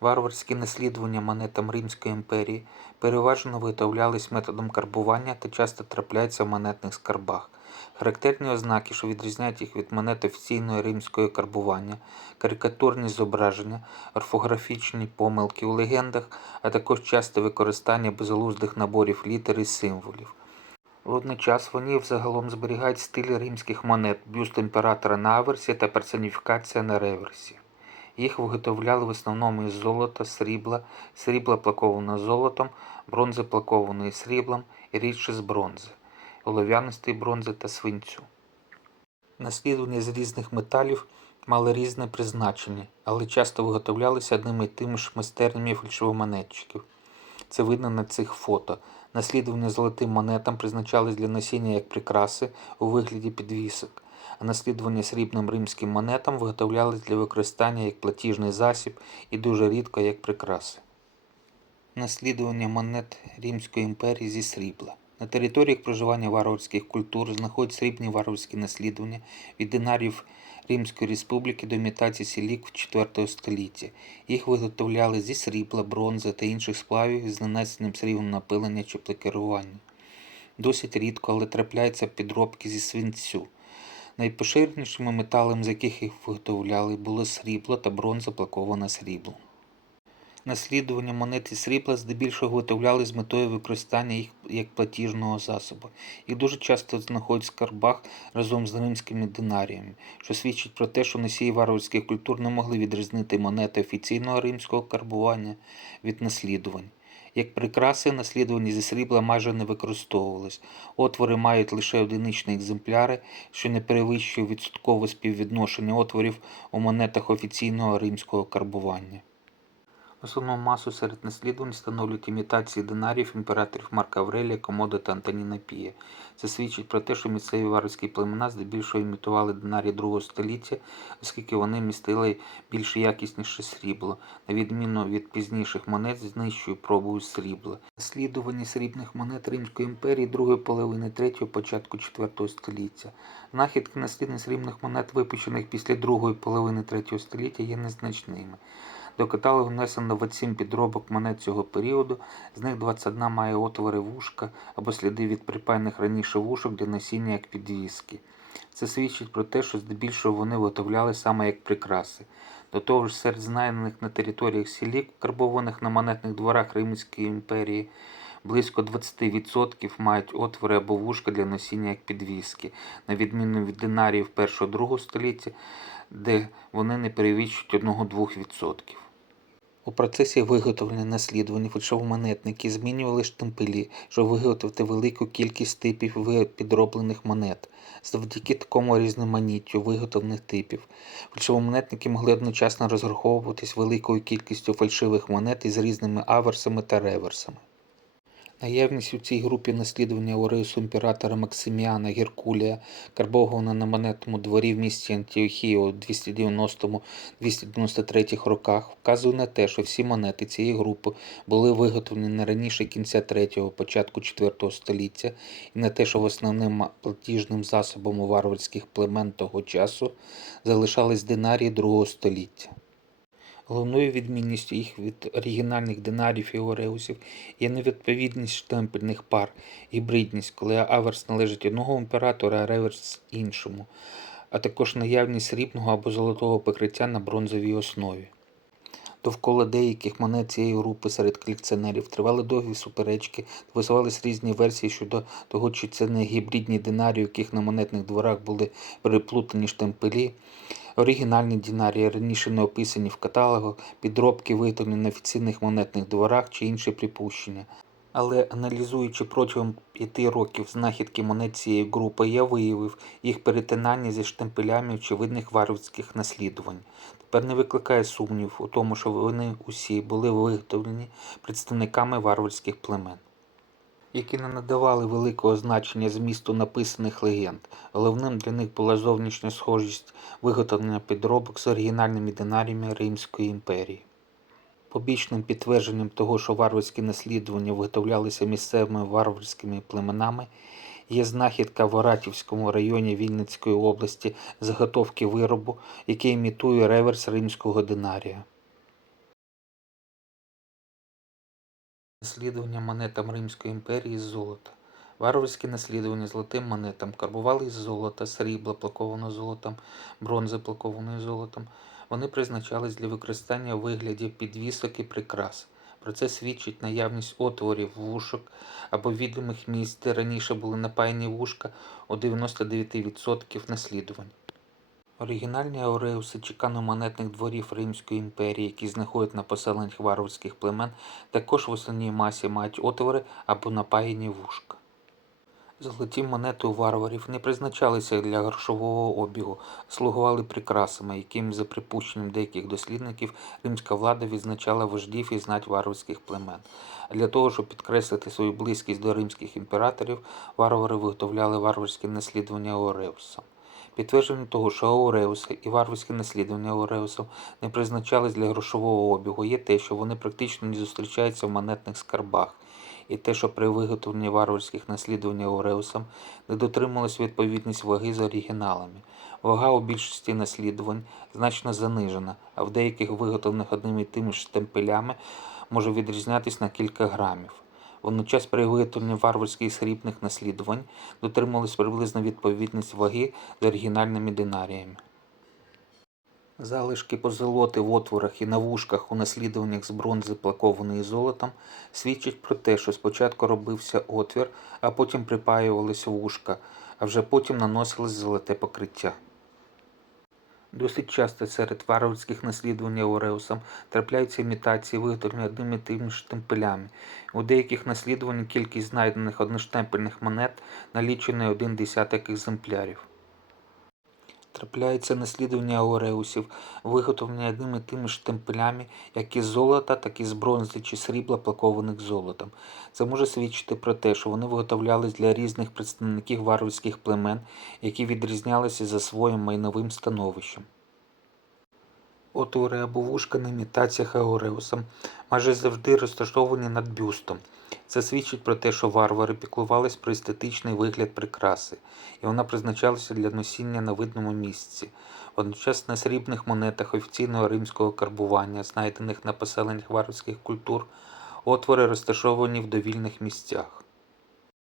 Варварські наслідування монетам Римської імперії переважно виготовлялись методом карбування та часто трапляються в монетних скарбах. Характерні ознаки, що відрізняють їх від монет офіційної римської карбування, карикатурні зображення, орфографічні помилки у легендах, а також часте використання безглуздих наборів літер і символів. Водночас вони взагалом зберігають стиль римських монет, бюст імператора на аверсі та персоніфікація на реверсі. Їх виготовляли в основному із золота, срібла, срібла плаковано золотом, бронзи плакованої сріблом і рідше з бронзи, олов'яностої бронзи та свинцю. Наслідування з різних металів мали різне призначення, але часто виготовлялися одними і тими ж майстернями фальшивомонетчиків. Це видно на цих фото. Наслідування золотим монетам призначались для носіння як прикраси у вигляді підвісок, а наслідування срібним римським монетам виготовлялись для використання як платіжний засіб і дуже рідко як прикраси. Наслідування монет Римської імперії зі срібла. На територіях проживання варварських культур знаходять срібні варварські наслідування від динарів Римської республіки до імітації сілік IV столітті. Їх виготовляли зі срібла, бронзи та інших сплавів з нанесенням срібного напилення чи плекерування. Досить рідко, але трапляються підробки зі свинцю. Найпоширенішими металами, з яких їх виготовляли, було срібло та бронза плакована сріблом. Наслідування монет із срібла здебільшого виготовляли з метою використання їх як платіжного засобу. Їх дуже часто знаходять в скарбах разом з римськими динаріями, що свідчить про те, що носії варварських культур не могли відрізнити монети офіційного римського карбування від наслідувань. Як прикраси, наслідувані зі срібла майже не використовувались. Отвори мають лише одиничні екземпляри, що не перевищує відсоткове співвідношення отворів у монетах офіційного римського карбування. Основну масу серед наслідувань становлюють імітації динарів імператорів Марка Аврелія, Комода та Антоніна Пія. Це свідчить про те, що місцеві варварські племена здебільшого імітували динарі другого століття, оскільки вони містили більш якісніше срібло, на відміну від пізніших монет з нижчою пробою срібла. Наслідування срібних монет Римської імперії другої половини третього початку IV століття. Знахідки наслідних срібних монет, випущених після другої половини третього століття, є незначними. До каталогу внесено 27 підробок монет цього періоду, з них 21 має отвори вушка або сліди від припаяних раніше вушок для носіння як підвіски. Це свідчить про те, що здебільшого вони виготовляли саме як прикраси. До того ж, серед знайдених на територіях сілік, карбованих на монетних дворах Римської імперії, близько 20% мають отвори або вушка для носіння як підвіски, на відміну від динаріїв 1-2 століття, де вони не перевищують 1-2%. У процесі виготовлення наслідувань фальшовомонетники змінювали штемпелі, щоб виготовити велику кількість типів підроблених монет. Завдяки такому різноманіттю виготовлених типів, Фальшовомонетники могли одночасно розраховуватись великою кількістю фальшивих монет із різними аверсами та реверсами. Наявність у цій групі наслідування Ореусу імператора Максиміана Геркулія, карбованого на монетному дворі в місті Антіохії у 290-293 роках, вказує на те, що всі монети цієї групи були виготовлені не раніше кінця 3-го, початку 4 століття, і на те, що основним платіжним засобом у варварських племен того часу залишались динарії 2 століття. Головною відмінністю їх від оригінальних динарів і ореусів є невідповідність штемпельних пар, гібридність, коли аверс належить одного імператора, а реверс іншому, а також наявність срібного або золотого покриття на бронзовій основі. Довкола деяких монет цієї групи серед колекціонерів тривали довгі суперечки, висувались різні версії щодо того, чи це не гібридні динарії, у яких на монетних дворах були переплутані штемпелі. Оригінальні динарії раніше не описані в каталогах, підробки виготовлені на офіційних монетних дворах чи інші припущення. Але аналізуючи протягом п'яти років знахідки монет цієї групи, я виявив їх перетинання зі штемпелями очевидних варварських наслідувань. Тепер не викликає сумнів у тому, що вони усі були виготовлені представниками варварських племен які не надавали великого значення змісту написаних легенд. Головним для них була зовнішня схожість виготовлення підробок з оригінальними динаріями Римської імперії. Побічним підтвердженням того, що варварські наслідування виготовлялися місцевими варварськими племенами, є знахідка в Оратівському районі Вінницької області заготовки виробу, який імітує реверс римського динарія. Наслідування монетам Римської імперії з золота. Варварські наслідування золотим монетам карбували із золота, срібла, плакованого золотом, бронзи, плакованої золотом. Вони призначались для використання у вигляді підвісок і прикрас. Про це свідчить наявність отворів вушок або відомих місць, де раніше були напаяні вушка у 99% наслідувань. Оригінальні ауреуси чекано-монетних дворів Римської імперії, які знаходять на поселеннях варварських племен, також в основній масі мають отвори або напаяні вушка. Золоті монети у варварів не призначалися для грошового обігу, слугували прикрасами, яким, за припущенням деяких дослідників, римська влада відзначала вождів і знать варварських племен. А для того, щоб підкреслити свою близькість до римських імператорів, варвари виготовляли варварські наслідування ауреусам. Підтвердження того, що ауреуси і варварські наслідування ауреусів не призначались для грошового обігу, є те, що вони практично не зустрічаються в монетних скарбах, і те, що при виготовленні варварських наслідувань ауреусам не дотрималась відповідність ваги з оригіналами. Вага у більшості наслідувань значно занижена, а в деяких виготовлених одними і тими ж штемпелями може відрізнятись на кілька грамів. Водночас при виготовленні варварських срібних наслідувань дотримувались приблизно відповідність ваги з оригінальними динаріями. Залишки позолоти в отворах і на вушках у наслідуваннях з бронзи, плакованої золотом, свідчать про те, що спочатку робився отвір, а потім припаювалися вушка, а вже потім наносилось золоте покриття. Досить часто серед варварських наслідувань Ореусом трапляються імітації, виготовлені одними і тими штемпелями. У деяких наслідувань кількість знайдених одноштемпельних монет налічує один десяток екземплярів. Трапляються наслідування ауреусів, виготовлені одними тими ж штемпелями, як із золота, так і з бронзи чи срібла, плакованих золотом. Це може свідчити про те, що вони виготовлялись для різних представників варварських племен, які відрізнялися за своїм майновим становищем. Отвори або вушка на імітаціях ауреусам майже завжди розташовані над бюстом. Це свідчить про те, що варвари піклувались про естетичний вигляд прикраси, і вона призначалася для носіння на видному місці. Водночас на срібних монетах офіційного римського карбування, знайдених на поселеннях варварських культур, отвори розташовані в довільних місцях.